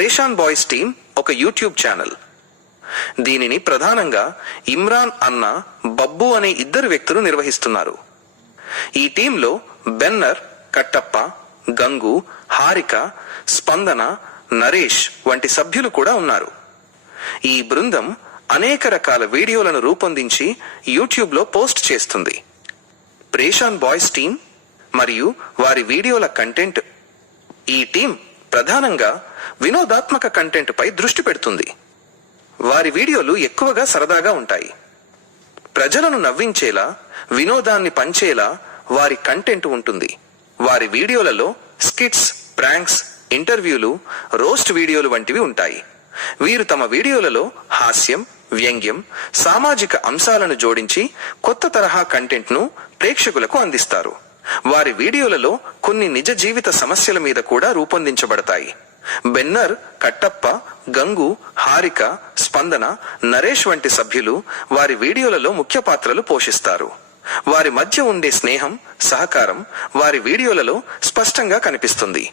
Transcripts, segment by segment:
పరేషాన్ boys team ఒక YouTube channel. దీనిని ప్రధానంగా ఇమ్రాన్ అన్న, బబ్బు అనే ఇద్దరు వ్యక్తులు నిర్వహిస్తున్నారు. ఈ టీంలో బెన్నర్, కట్టప్ప, గంగు, హారిక, స్పందన, నరేష్ వంటి సభ్యులు కూడా ఉన్నారు. ఈ బృందం అనేక రకాల వీడియోలను రూపొందించి యూట్యూబ్లో పోస్ట్ చేస్తుంది. పరేషాన్ బాయ్స్ టీం మరియు వారి వీడియోల కంటెంట్. ఈ టీం ప్రధానంగా వినోదాత్మక కంటెంట్ పై దృష్టి పెడుతుంది. వారి వీడియోలు ఎక్కువగా సరదాగా ఉంటాయి. ప్రజలను నవ్వించేలా, వినోదాన్ని పంచేలా వారి కంటెంట్ ఉంటుంది. వారి వీడియోలలో స్కిట్స్, ప్రాంక్స్, ఇంటర్వ్యూలు, రోస్ట్ వీడియోలు వంటివి ఉంటాయి. వీరు తమ వీడియోలలో హాస్యం, వ్యంగ్యం, సామాజిక అంశాలను జోడించి కొత్త తరహా కంటెంట్ ను ప్రేక్షకులకు అందిస్తారు. వారి వీడియోలలో కొన్ని నిజ జీవిత సమస్యల మీద కూడా రూపొందించబడతాయి. బెన్నర్, కట్టప్ప, గంగు, హారిక, స్పందన, నరేష్ వంటి సభ్యులు వారి వీడియోలలో ముఖ్య పాత్రలు పోషిస్తారు. వారి మధ్య ఉండే స్నేహం, సహకారం వారి వీడియోలలో స్పష్టంగా కనిపిస్తుంది.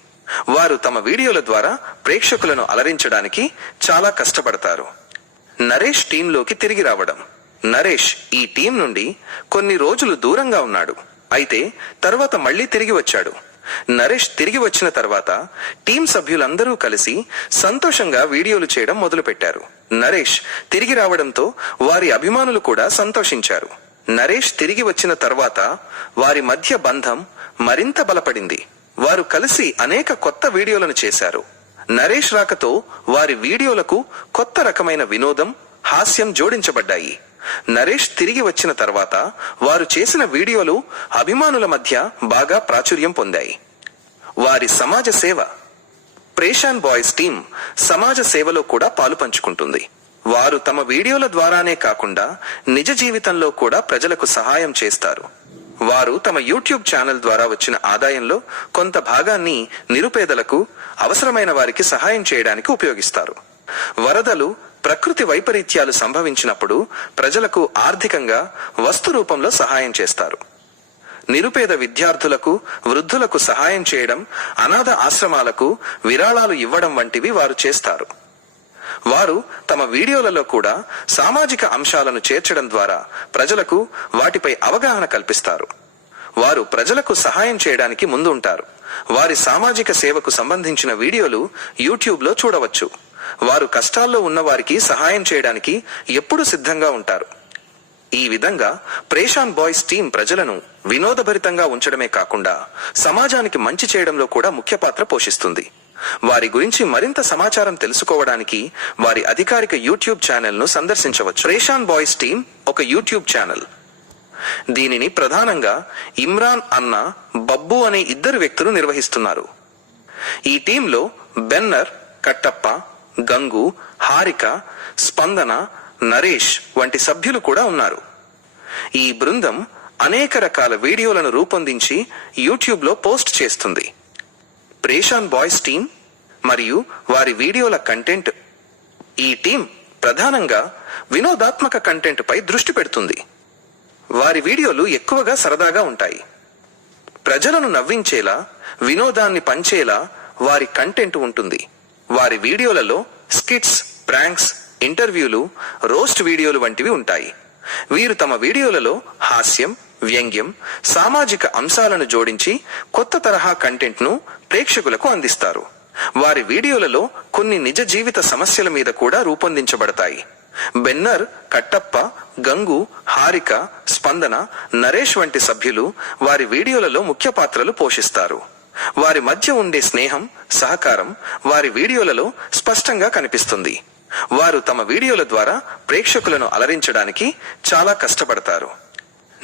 వారు తమ వీడియోల ద్వారా ప్రేక్షకులను అలరించడానికి చాలా కష్టపడతారు. నరేష్ టీంలోకి తిరిగి రావడం. నరేష్ ఈ టీం నుండి కొన్ని రోజులు దూరంగా ఉన్నాడు. అయితే తర్వాత మళ్లీ తిరిగి వచ్చాడు. నరేష్ తిరిగి వచ్చిన తర్వాత టీం సభ్యులందరూ కలిసి సంతోషంగా వీడియోలు చేయడం మొదలుపెట్టారు. నరేష్ తిరిగి రావడంతో వారి అభిమానులు కూడా సంతోషించారు. నరేష్ తిరిగి వచ్చిన తర్వాత వారి మధ్య బంధం మరింత బలపడింది. వారు కలిసి అనేక కొత్త వీడియోలను చేశారు. నరేష్ రాకతో వారి వీడియోలకు కొత్త రకమైన వినోదం, హాస్యం జోడించబడ్డాయి. నరేష్ తిరిగి వచ్చిన తర్వాత వారు చేసిన వీడియోలు అభిమానుల మధ్య బాగా ప్రాచుర్యం పొందాయి. వారి సమాజ సేవ. పరేషాన్ బాయ్స్ టీం సమాజ సేవలో కూడా పాలు పంచుకుంటుంది. వారు తమ వీడియోల ద్వారానే కాకుండా నిజ జీవితంలో కూడా ప్రజలకు సహాయం చేస్తారు. వారు తమ యూట్యూబ్ ఛానల్ ద్వారా వచ్చిన ఆదాయంలో కొంత భాగాన్ని నిరుపేదలకు, అవసరమైన వారికి సహాయం చేయడానికి ఉపయోగిస్తారు. వరదలు, ప్రకృతి వైపరీత్యాలు సంభవించినప్పుడు ప్రజలకు ఆర్థికంగా, వస్తు రూపంలో సహాయం చేస్తారు. నిరుపేద విద్యార్థులకు, వృద్ధులకు సహాయం చేయడం, అనాథ ఆశ్రమాలకు విరాళాలు ఇవ్వడం వంటివి వారు చేస్తారు. వారు తమ వీడియోలలో కూడా సామాజిక అంశాలను చేర్చడం ద్వారా ప్రజలకు వాటిపై అవగాహన కల్పిస్తారు. వారు ప్రజలకు సహాయం చేయడానికి ముందు ఉంటారు. వారి సామాజిక సేవకు సంబంధించిన వీడియోలు యూట్యూబ్లో చూడవచ్చు. వారు కష్టాల్లో ఉన్న వారికి సహాయం చేయడానికి ఎప్పుడూ సిద్ధంగా ఉంటారు. ఈ విధంగా పరేషాన్ బాయ్స్ టీం ప్రజలను వినోదభరితంగా ఉంచడమే కాకుండా సమాజానికి మంచి చేయడంలో కూడా ముఖ్య పాత్ర పోషిస్తుంది. వారి గురించి మరింత సమాచారం తెలుసుకోవడానికి వారి అధికారిక యూట్యూబ్ ఛానల్ ను సందర్శించవచ్చు. పరేషాన్ బాయ్స్ టీం ఒక యూట్యూబ్ ఛానల్. దీనిని ప్రధానంగా ఇమ్రాన్ అన్న, బబ్బు అనే ఇద్దరు వ్యక్తులు నిర్వహిస్తున్నారు. ఈ టీంలో బెన్నర్, కట్టప్ప, గంగు, హారిక, స్పందన, నరేష్ వంటి సభ్యులు కూడా ఉన్నారు. ఈ బృందం అనేక రకాల వీడియోలను రూపొందించి యూట్యూబ్లో పోస్ట్ చేస్తుంది. పరేషాన్ బాయ్స్ టీం మరియు వారి వీడియోల కంటెంట్. ఈ టీం ప్రధానంగా వినోదాత్మక కంటెంట్ పై దృష్టి పెడుతుంది. వారి వీడియోలు ఎక్కువగా సరదాగా ఉంటాయి. ప్రజలను నవ్వించేలా, వినోదాన్ని పంచేలా వారి కంటెంట్ ఉంటుంది. వారి వీడియోలలో స్కిట్స్, ప్రాంక్స్, ఇంటర్వ్యూలు, రోస్ట్ వీడియోలు వంటివి ఉంటాయి. వీరు తమ వీడియోలలో హాస్యం, వ్యంగ్యం, సామాజిక అంశాలను జోడించి కొత్త తరహా కంటెంట్ ను ప్రేక్షకులకు అందిస్తారు. వారి వీడియోలలో కొన్ని నిజ జీవిత సమస్యల మీద కూడా రూపొందించబడతాయి. బెన్నర్, కట్టప్ప, గంగు, హారిక, స్పందన, నరేష్ వంటి సభ్యులు వారి వీడియోలలో ముఖ్య పాత్రలు పోషిస్తారు. వారి మధ్య ఉండే స్నేహం, సహకారం వారి వీడియోలలో స్పష్టంగా కనిపిస్తుంది. వారు తమ వీడియోల ద్వారా ప్రేక్షకులను అలరించడానికి చాలా కష్టపడతారు.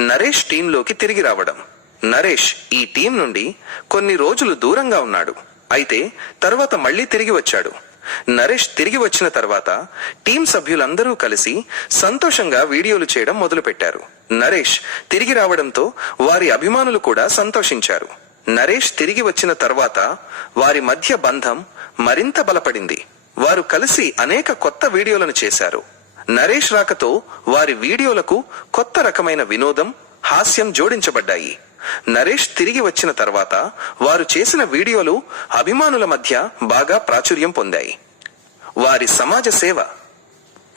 నరేష్ టీంలోకి తిరిగి రావడం. నరేష్ ఈ టీం నుండి కొన్ని రోజులు దూరంగా ఉన్నాడు. అయితే తర్వాత మళ్లీ తిరిగి వచ్చాడు. నరేష్ తిరిగి వచ్చిన తర్వాత టీం సభ్యులందరూ కలిసి సంతోషంగా వీడియోలు చేయడం మొదలుపెట్టారు. నరేష్ తిరిగి రావడంతో వారి అభిమానులు కూడా సంతోషించారు. నరేష్ తిరిగి వచ్చిన తర్వాత వారి మధ్య బంధం మరింత బలపడింది. వారు కలిసి అనేక కొత్త వీడియోలను చేశారు. నరేష్ రాకతో వారి వీడియోలకు కొత్త రకమైన వినోదం, హాస్యం జోడించబడ్డాయి. నరేష్ తిరిగి వచ్చిన తర్వాత వారు చేసిన వీడియోలు అభిమానుల మధ్య బాగా ప్రాచుర్యం పొందాయి. వారి సమాజ సేవ.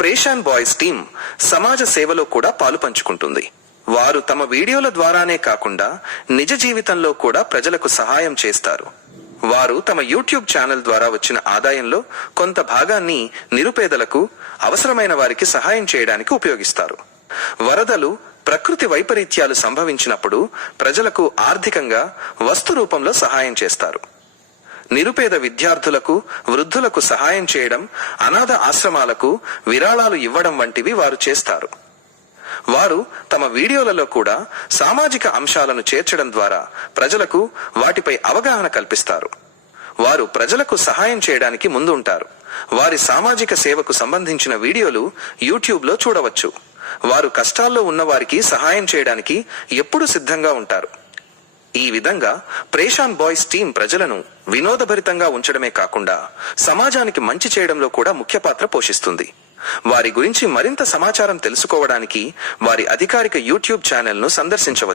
ప్రేషాన్ బాయ్స్ టీం సమాజ సేవలో కూడా పాలు పంచుకుంటుంది. వారు తమ వీడియోల ద్వారానే కాకుండా నిజ జీవితంలో కూడా ప్రజలకు సహాయం చేస్తారు. వారు తమ యూట్యూబ్ ఛానల్ ద్వారా వచ్చిన ఆదాయంలో కొంత భాగాన్ని నిరుపేదలకు, అవసరమైన వారికి సహాయం చేయడానికి ఉపయోగిస్తారు. వరదలు, ప్రకృతి వైపరీత్యాలు సంభవించినప్పుడు ప్రజలకు ఆర్థికంగా వస్తు రూపంలో సహాయం చేస్తారు. నిరుపేద విద్యార్థులకు, వృద్ధులకు సహాయం చేయడం, అనాథ ఆశ్రమాలకు విరాళాలు ఇవ్వడం వంటివి వారు చేస్తారు. వారు తమ వీడియోలలో కూడా సామాజిక అంశాలను చేర్చడం ద్వారా ప్రజలకు వాటిపై అవగాహన కల్పిస్తారు. వారు ప్రజలకు సహాయం చేయడానికి ముందుంటారు. వారి సామాజిక సేవకు సంబంధించిన వీడియోలు యూట్యూబ్లో చూడవచ్చు. వారు కష్టాల్లో ఉన్న వారికి సహాయం చేయడానికి ఎప్పుడూ సిద్ధంగా ఉంటారు. ఈ విధంగా ప్రేషాన్ బాయ్స్ టీం ప్రజలను వినోదభరితంగా ఉంచడమే కాకుండా సమాజానికి మంచి చేయడంలో కూడా ముఖ్య పాత్ర పోషిస్తుంది. వారి గురించి మరింత సమాచారం తెలుసుకోవడానికి వారి అధికారిక యూట్యూబ్ ఛానల్ను సందర్శించవచ్చు.